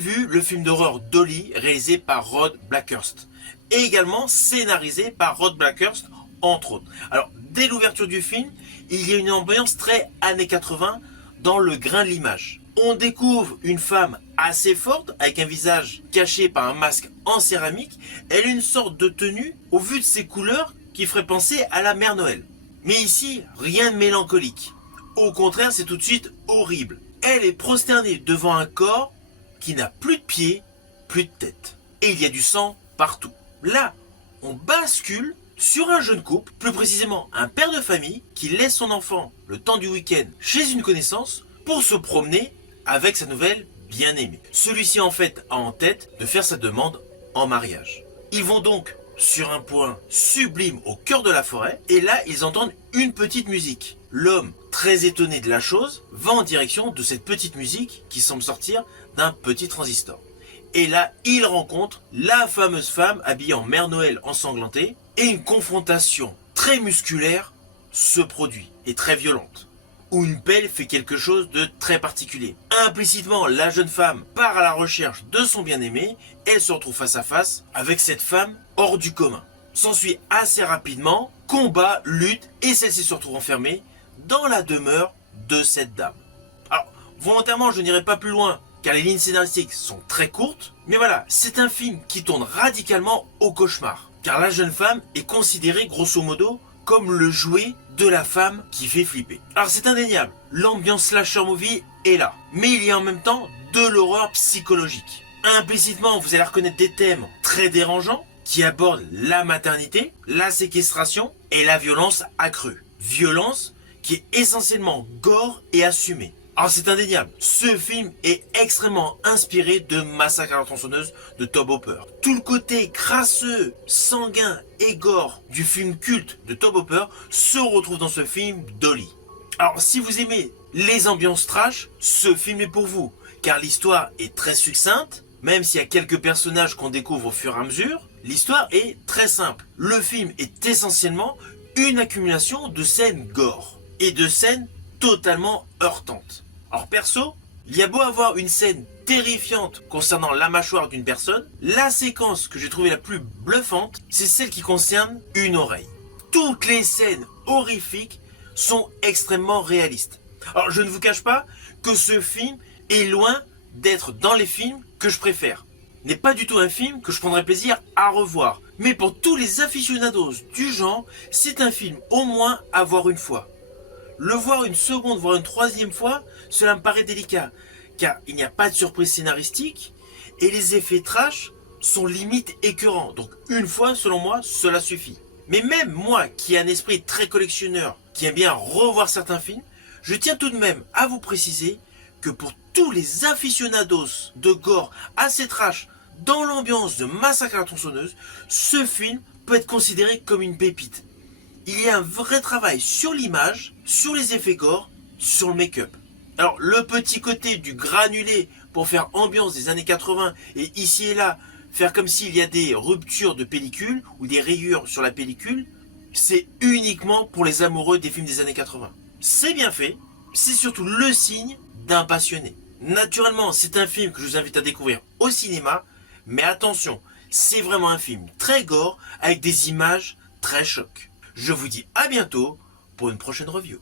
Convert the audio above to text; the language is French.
vu le film d'horreur Dolly réalisé par Rod Blackhurst et également scénarisé par Rod Blackhurst entre autres. Alors dès l'ouverture du film, il y a une ambiance très années 80 dans le grain de l'image. On découvre une femme assez forte avec un visage caché par un masque en céramique. Elle a une sorte de tenue au vu de ses couleurs qui ferait penser à la Mère Noël. Mais ici, rien de mélancolique. Au contraire, c'est tout de suite horrible. Elle est prosternée devant un corps qui n'a plus de pieds, plus de tête. Et il y a du sang partout. Là, on bascule sur un jeune couple, plus précisément un père de famille qui laisse son enfant le temps du week-end chez une connaissance pour se promener avec sa nouvelle bien-aimée. Celui-ci en fait a en tête de faire sa demande en mariage. Ils vont donc sur un point sublime au cœur de la forêt et là ils entendent une petite musique. L'homme, très étonné de la chose, va en direction de cette petite musique qui semble sortir d'un petit transistor. Et là, il rencontre la fameuse femme habillée en Mère Noël ensanglantée et une confrontation très musculaire se produit et très violente. Où une pelle fait quelque chose de très particulier. Implicitement, la jeune femme part à la recherche de son bien-aimé, elle se retrouve face à face avec cette femme hors du commun. S'ensuit assez rapidement combat, lutte et celle-ci se retrouve enfermée dans la demeure de cette dame. Alors, volontairement, je n'irai pas plus loin car les lignes scénaristiques sont très courtes, mais voilà, c'est un film qui tourne radicalement au cauchemar. Car la jeune femme est considérée grosso modo comme le jouet de la femme qui fait flipper. Alors c'est indéniable, l'ambiance slasher movie est là, mais il y a en même temps de l'horreur psychologique. Implicitement, vous allez reconnaître des thèmes très dérangeants qui abordent la maternité, la séquestration et la violence accrue. Violence qui est essentiellement gore et assumée. Alors c'est indéniable, ce film est extrêmement inspiré de Massacre à la tronçonneuse de Tobe Hooper. Tout le côté crasseux, sanguin et gore du film culte de Tobe Hooper se retrouve dans ce film Dolly. Alors si vous aimez les ambiances trash, ce film est pour vous, car l'histoire est très succincte, même s'il y a quelques personnages qu'on découvre au fur et à mesure, l'histoire est très simple. Le film est essentiellement une accumulation de scènes gore et de scènes totalement heurtantes. Alors perso, il y a beau avoir une scène terrifiante concernant la mâchoire d'une personne, la séquence que j'ai trouvée la plus bluffante, c'est celle qui concerne une oreille. Toutes les scènes horrifiques sont extrêmement réalistes. Alors je ne vous cache pas que ce film est loin d'être dans les films que je préfère. N'est pas du tout un film que je prendrais plaisir à revoir. Mais pour tous les aficionados du genre, c'est un film au moins à voir une fois. Le voir une seconde, voire une troisième fois, cela me paraît délicat, car il n'y a pas de surprise scénaristique et les effets trash sont limite écœurants. Donc une fois, selon moi, cela suffit. Mais même moi, qui ai un esprit très collectionneur, qui aime bien revoir certains films, je tiens tout de même à vous préciser que pour tous les aficionados de gore assez trash dans l'ambiance de Massacre à la tronçonneuse, ce film peut être considéré comme une pépite. Il y a un vrai travail sur l'image, sur les effets gore, sur le make-up. Alors le petit côté du granulé pour faire ambiance des années 80 et ici et là faire comme s'il y a des ruptures de pellicule ou des rayures sur la pellicule, c'est uniquement pour les amoureux des films des années 80. C'est bien fait, c'est surtout le signe d'un passionné. Naturellement, c'est un film que je vous invite à découvrir au cinéma, mais attention, c'est vraiment un film très gore avec des images très chocs. Je vous dis à bientôt pour une prochaine review.